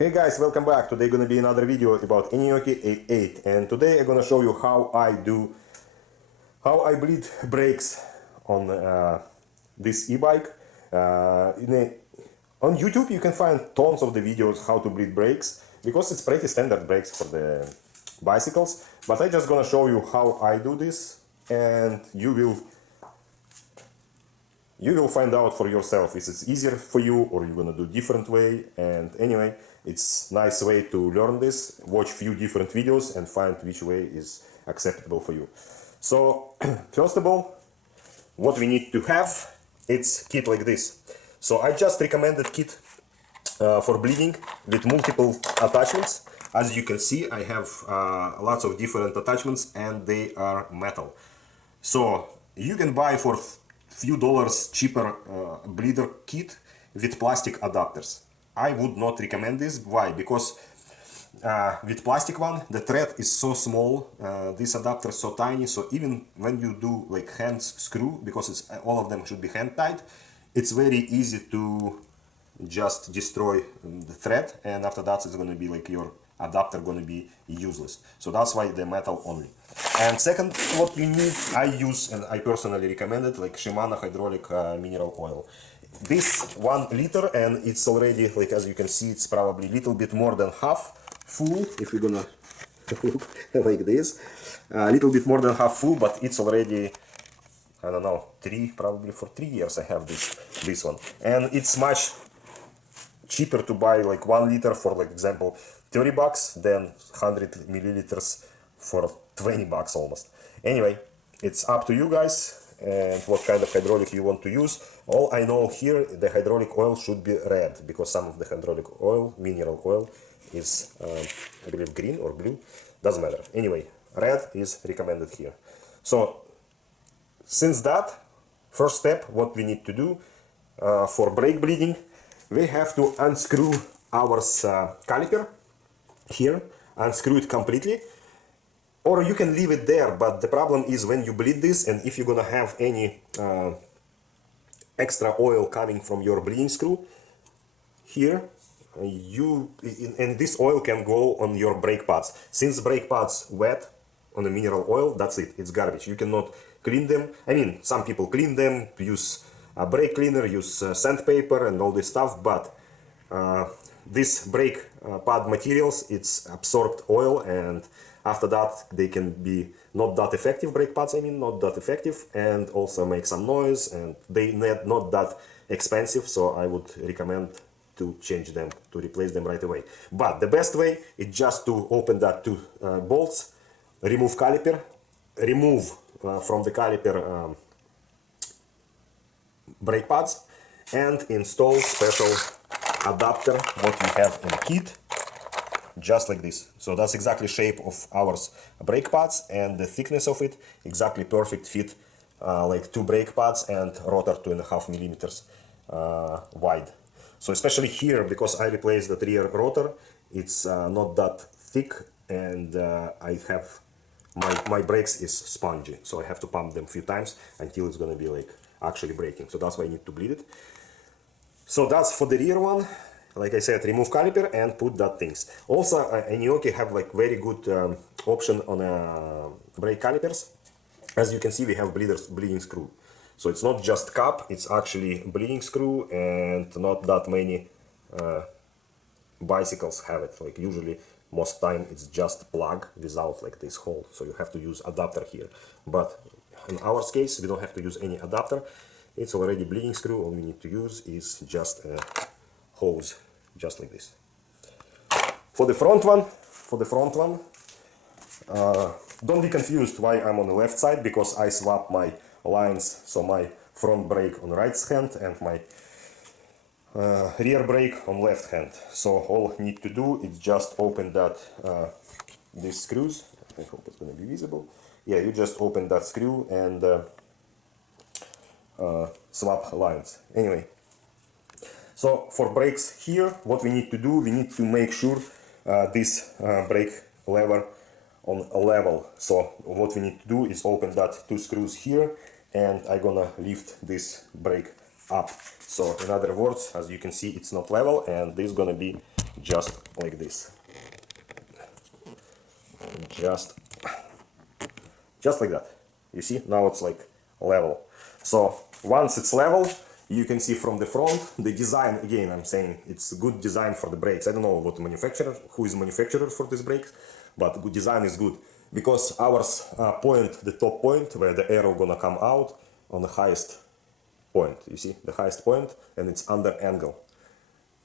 Hey guys, welcome back. Today gonna be another video about Aniioki A8, and today I'm gonna show you how I bleed brakes on this e-bike. On YouTube you can find tons of the videos how to bleed brakes because it's pretty standard brakes for the bicycles. But I'm just gonna show you how I do this, and you will find out for yourself if it's easier for you or you're gonna do different way. And anyway, it's nice way to learn this. Watch few different videos and find which way is acceptable for you. So first of all, what we need to have, it's kit like this. So I just recommended kit for bleeding with multiple attachments. As you can see, I have lots of different attachments and they are metal. So you can buy for few dollars cheaper bleeder kit with plastic adapters. I would not recommend this. Why? Because with plastic one, the thread is so small, this adapter is so tiny, so even when you do like hand screw, because it's all of them should be hand tied, it's very easy to just destroy the thread, and after that it's going to be like your adapter going to be useless. So that's why the metal only. And second, what you need, I use and I personally recommend it, like Shimano hydraulic mineral oil. This 1 liter, and it's already, like as you can see, it's probably a little bit more than half full. If you're gonna look like this, a little bit more than half full, but it's already, I don't know, probably for 3 years I have this one, and it's much cheaper to buy like 1 liter for, like example, $30 than 100 milliliters for 20 bucks almost. Anyway, it's up to you guys and what kind of hydraulic you want to use. All I know here, the hydraulic oil should be red, because some of the hydraulic oil, mineral oil, is I believe green or blue, doesn't matter. Anyway, red is recommended here. So since that, first step, what we need to do for brake bleeding, we have to unscrew our caliper here, unscrew it completely, or you can leave it there. But the problem is when you bleed this, and if you're gonna have any extra oil coming from your bleeding screw here, and this oil can go on your brake pads. Since brake pads wet on the mineral oil, that's it, it's garbage. You cannot clean them. I mean, some people clean them, use a brake cleaner, use sandpaper and all this stuff, but this brake pad materials, it's absorbed oil, and after that they can be not that effective, brake pads, I mean, not that effective, and also make some noise, and they not that expensive. So I would recommend to change them, to replace them right away. But the best way is just to open that two bolts, remove caliper, remove from the caliper brake pads, and install special adapter what we have in the kit, just like this. So that's exactly shape of our brake pads, and the thickness of it exactly perfect fit, like 2 brake pads and rotor 2.5 millimeters wide. So especially here, because I replaced the rear rotor, it's not that thick, and I have my brakes is spongy, so I have to pump them a few times until it's gonna be like actually braking. So that's why I need to bleed it. So that's for the rear one. Like I said, remove caliper and put that things. Also, Aniioki have like very good option on brake calipers. As you can see, we have bleeding screw. So it's not just cap, it's actually bleeding screw, and not that many bicycles have it. Like usually, most time it's just plug without like this hole. So you have to use adapter here. But in our case, we don't have to use any adapter. It's already bleeding screw. All we need to use is just a hose, just like this. For the front one, don't be confused why I'm on the left side, because I swap my lines. So my front brake on right hand and my rear brake on left hand. So all I need to do is just open that these screws. I hope it's going to be visible. Yeah, you just open that screw and swap lines. Anyway, so for brakes here, what we need to do, we need to make sure this brake lever on a level. So what we need to do is open that 2 screws here, and I'm gonna lift this brake up. So in other words, as you can see, it's not level, and this is gonna be just like this. Just like that. You see, now it's like level. So once it's level, you can see from the front, the design, again, I'm saying it's a good design for the brakes. I don't know what the manufacturer, who is manufacturer for this brakes, but good design is good. Because ours point, the top point, where the arrow gonna come out on the highest point. You see, the highest point, and it's under angle.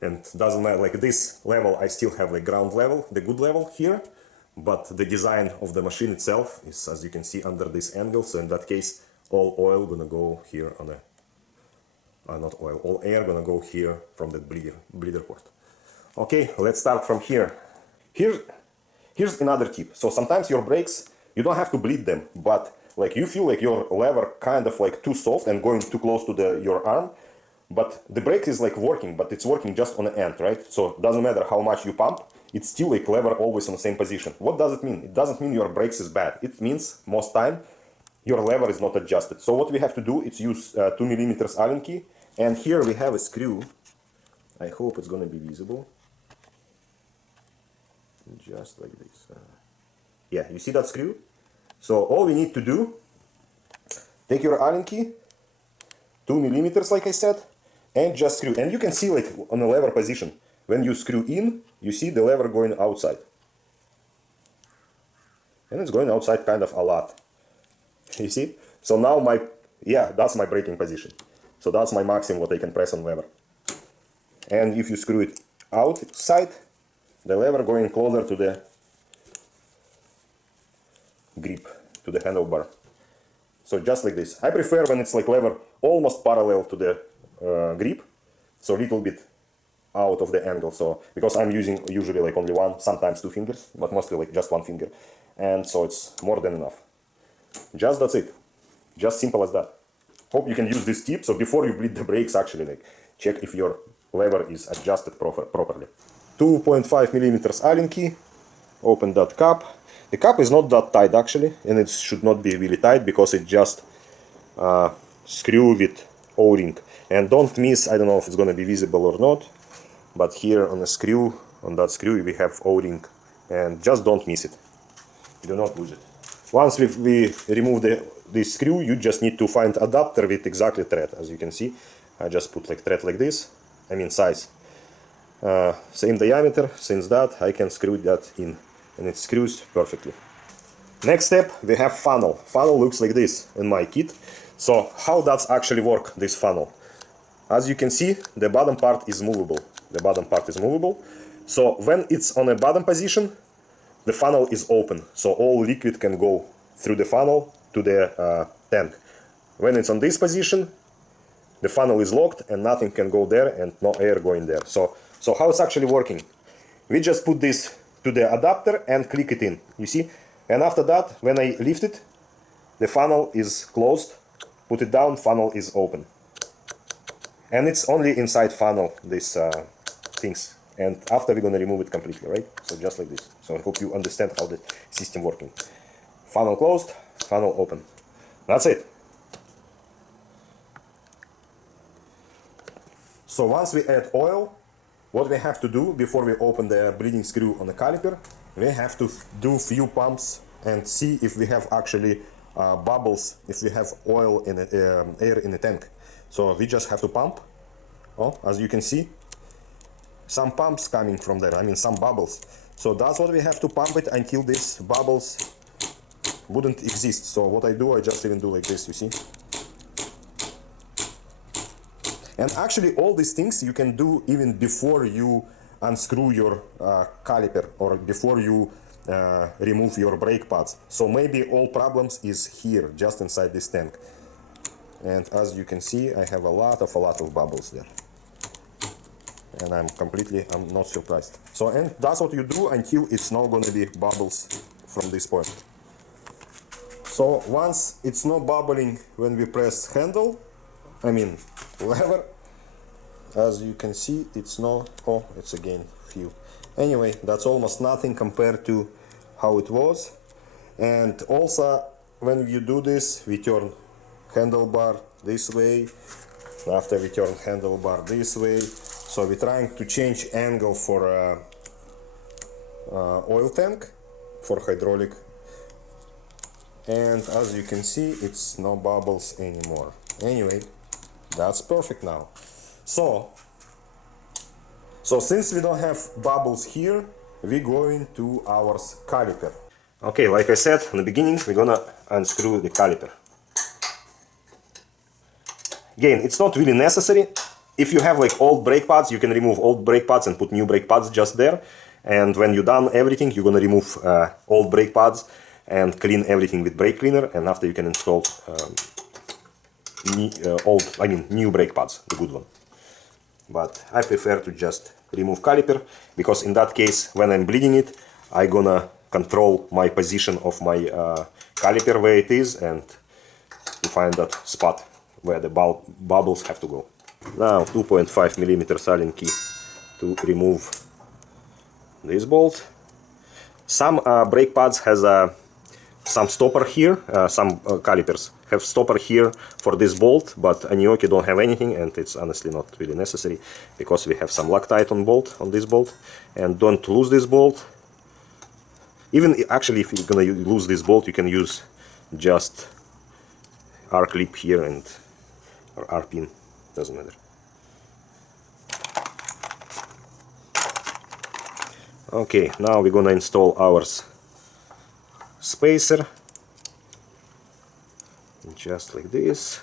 And doesn't matter, like this level, I still have like ground level, the good level here, but the design of the machine itself is, as you can see, under this angle. So in that case, all oil gonna go here on a, not oil, all air gonna go here from that bleeder port. Okay, let's start from here. Here's another tip. So sometimes your brakes, you don't have to bleed them, but like you feel like your lever kind of like too soft and going too close to your arm, but the brake is like working, but it's working just on the end, right? So it doesn't matter how much you pump, it's still like lever always on the same position. What does it mean? It doesn't mean your brakes is bad. It means most time your lever is not adjusted. So what we have to do is use 2mm Allen key, and here we have a screw. I hope it's gonna be visible. Just like this. Yeah, you see that screw? So all we need to do, take your Allen key, 2mm like I said, and just screw. And you can see like on the lever position, when you screw in, you see the lever going outside. And it's going outside kind of a lot. You see? So now that's my braking position. So that's my maximum what I can press on lever. And if you screw it outside, the lever going closer to the grip, to the handlebar. So just like this. I prefer when it's like lever almost parallel to the grip, so a little bit out of the angle. So because I'm using usually like only one, sometimes two fingers, but mostly like just one finger, and so it's more than enough. Just that's it. Just simple as that. Hope you can use this tip. So before you bleed the brakes, actually like check if your lever is adjusted properly. 2.5mm Allen key. Open that cap. The cap is not that tight actually, and it should not be really tight because it just screw with O-ring. And don't miss, I don't know if it's gonna be visible or not, but here on the screw, on that screw we have O-ring, and just don't miss it. Do not lose it. Once we remove this screw, you just need to find adapter with exactly thread. As you can see, I just put like thread like this, I mean size. Same diameter, since that I can screw that in, and it screws perfectly. Next step, we have funnel. Funnel looks like this in my kit. So how does actually work, this funnel? As you can see, the bottom part is movable. The bottom part is movable. So when it's on a bottom position, the funnel is open. So all liquid can go through the funnel to the tank. When it's on this position, the funnel is locked and nothing can go there and no air going there. So how it's actually working? We just put this to the adapter and click it in, you see? And after that, when I lift it, the funnel is closed. Put it down, funnel is open. And it's only inside funnel, these things. And after we're gonna remove it completely, right? So just like this. So I hope you understand how the system working. Funnel closed, funnel open. That's it. So once we add oil, what we have to do before we open the bleeding screw on the caliper, we have to do few pumps and see if we have actually bubbles, if we have oil in air in the tank. So we just have to pump. Oh, as you can see, some pumps coming from there, I mean some bubbles. So that's what we have to pump it until these bubbles wouldn't exist. So what I do, I just even do like this, you see. And actually all these things you can do even before you unscrew your caliper or before you remove your brake pads. So maybe all problems is here, just inside this tank. And as you can see, I have a lot of bubbles there. And I'm not surprised. So, and that's what you do until it's not gonna be bubbles from this point. So once it's not bubbling when we press handle, I mean lever, as you can see, it's not, oh, it's again few. Anyway, that's almost nothing compared to how it was. And also when you do this, we turn handlebar this way. After we turn handlebar this way, So we're trying to change angle for oil tank for hydraulic, and as you can see, it's no bubbles anymore. Anyway, that's perfect now. So since we don't have bubbles here, we're going to our caliper. Okay, like I said in the beginning, we're gonna unscrew the caliper. Again, it's not really necessary. If you have like old brake pads, you can remove old brake pads and put new brake pads just there. And when you're done everything, you're gonna remove old brake pads and clean everything with brake cleaner. And after you can install new brake pads, the good one. But I prefer to just remove caliper, because in that case, when I'm bleeding it, I'm gonna control my position of my caliper where it is, and to find that spot where the bubbles have to go. Now 2.5mm Allen key to remove this bolt. Some brake pads has some stopper here, some calipers have stopper here for this bolt, but Aniioki don't have anything, and it's honestly not really necessary, because we have some Loctite on this bolt. And don't lose this bolt. Even actually, if you're gonna lose this bolt, you can use just R-clip here or R-pin, doesn't matter. Okay, now we're gonna install our spacer, just like this,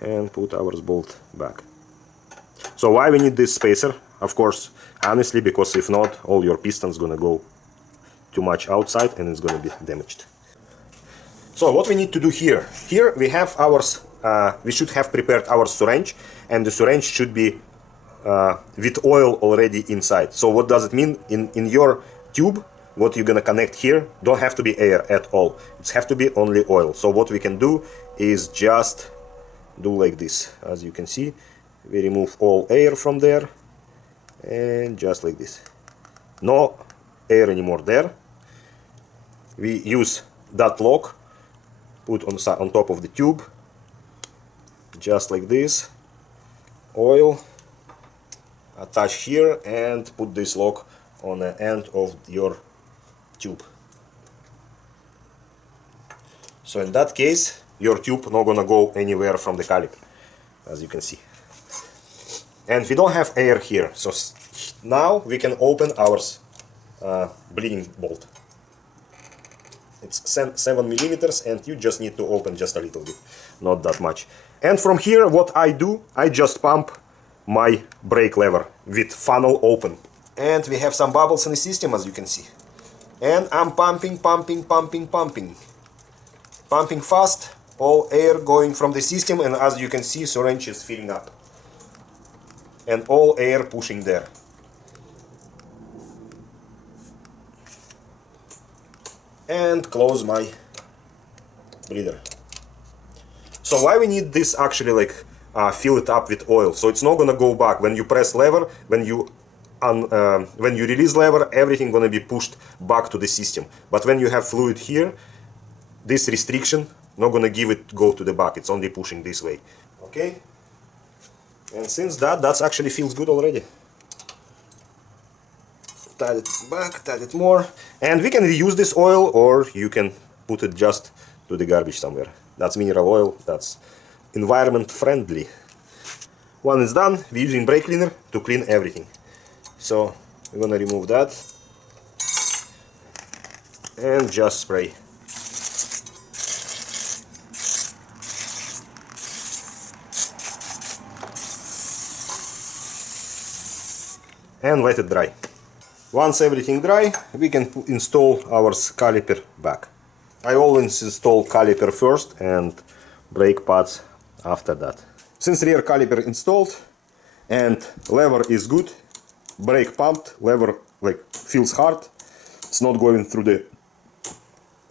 and put our bolt back. So why we need this spacer? Of course, honestly, because if not, all your pistons gonna go too much outside and it's gonna be damaged. So what we need to do here? Here we have ours. We should have prepared our syringe, and the syringe should be with oil already inside. So what does it mean? In your tube, what you're gonna connect here don't have to be air at all. It's have to be only oil. So what we can do is just do like this. As you can see, we remove all air from there, and just like this. No air anymore there. We use that lock, put on top of the tube, just like this. Oil, attach here, and put this lock on the end of your tube. So in that case, your tube not gonna go anywhere from the caliper, as you can see. And we don't have air here, so now we can open our bleeding bolt. It's 7mm, and you just need to open just a little bit, not that much. And from here, what I do, I just pump my brake lever with funnel open. And we have some bubbles in the system, as you can see. And I'm pumping fast, all air going from the system, and as you can see, syringe is filling up. And all air pushing there. And close my breather. So why we need this actually, like fill it up with oil, so it's not gonna go back when you press lever, when you release lever, everything gonna be pushed back to the system. But when you have fluid here, this restriction not gonna give it go to the back, it's only pushing this way. Okay, and since that actually feels good already. Tied it back, tied it more, and we can reuse this oil, or you can put it just to the garbage somewhere. That's mineral oil, that's environment friendly. When it's done, we're using brake cleaner to clean everything. So we're gonna remove that and just spray. And let it dry. Once everything dry, we can install our caliper back. I always install caliper first and brake pads after that. Since rear caliper installed and lever is good, brake pumped, lever like feels hard, it's not going through the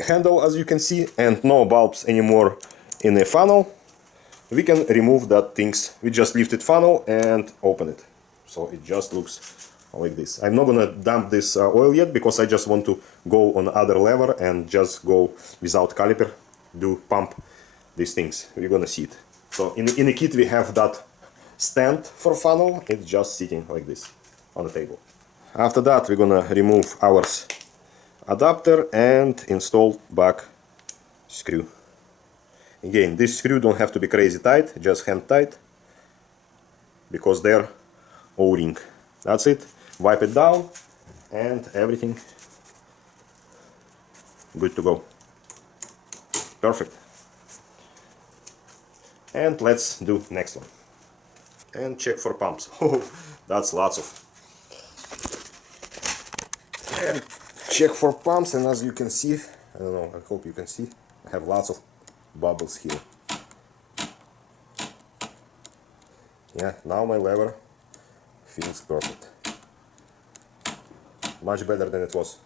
handle, as you can see, and no bulbs anymore in the funnel, we can remove that things. We just lift it funnel and open it, so it just looks like this. I'm not gonna dump this oil yet, because I just want to go on other lever and just go without caliper, do pump these things. We're gonna see it. So in the kit we have that stand for funnel, it's just sitting like this on the table. After that, we're gonna remove our adapter and install back screw. Again, this screw don't have to be crazy tight, just hand tight, because they're O-ring. That's it. Wipe it down and everything good to go. Perfect. And let's do next one. And check for pumps. Oh, that's lots of. And check for pumps, and as you can see, I don't know, I hope you can see, I have lots of bubbles here. Yeah, now my lever feels perfect. Much better than it was.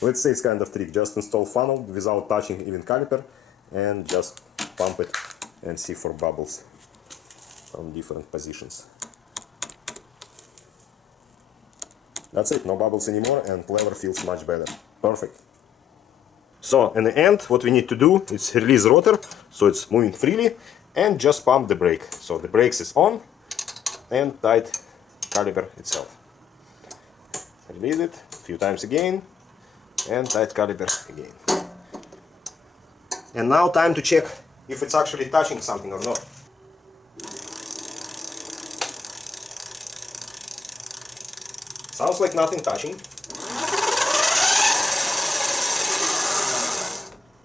Let's say it's kind of trick, just install funnel without touching even caliper and just pump it and see for bubbles from different positions. That's it, no bubbles anymore, and lever feels much better. Perfect. So in the end, what we need to do is release rotor, so it's moving freely, and just pump the brake. So the brakes is on, and tight caliper itself. Release it a few times again, and tight caliper again. And now time to check if it's actually touching something or not. Sounds like nothing touching.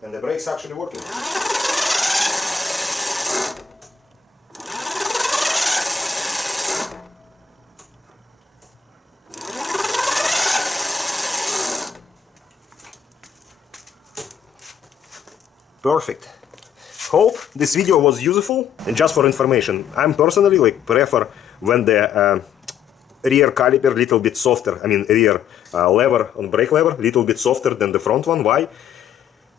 And the brake's actually working. Perfect. Hope this video was useful. And just for information, I'm personally prefer when the rear caliper little bit softer. I mean rear lever on brake lever little bit softer than the front one. Why?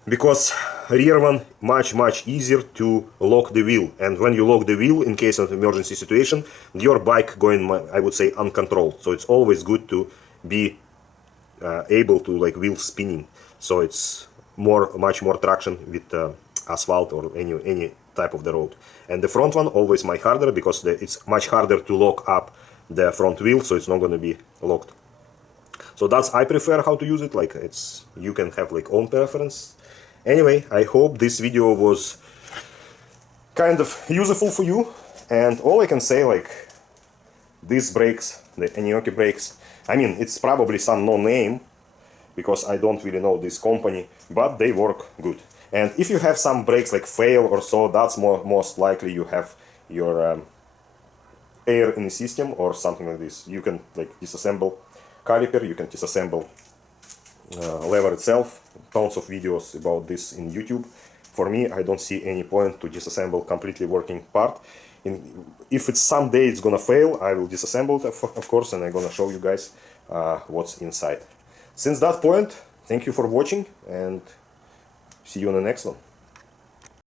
Because rear one much easier to lock the wheel, and when you lock the wheel in case of emergency situation, your bike going, I would say, uncontrolled. So it's always good to be able to wheel spinning. So it's much more traction with asphalt or any type of the road. And the front one always much harder because it's much harder to lock up the front wheel, so it's not going to be locked. So that's I prefer how to use it. You can have own preference. Anyway, I hope this video was kind of useful for you, and all I can say, these brakes, the Aniioki brakes, I mean, it's probably some no name because I don't really know this company, but they work good. And if you have some brakes fail or so, that's most likely you have your air in the system or something like this. You can disassemble caliper, you can disassemble lever itself. Tons of videos about this in YouTube. For me, I don't see any point to disassemble completely working part. If it's someday it's gonna fail, I will disassemble it, of course, and I'm gonna show you guys what's inside. Since that point, thank you for watching, and see you on the next one.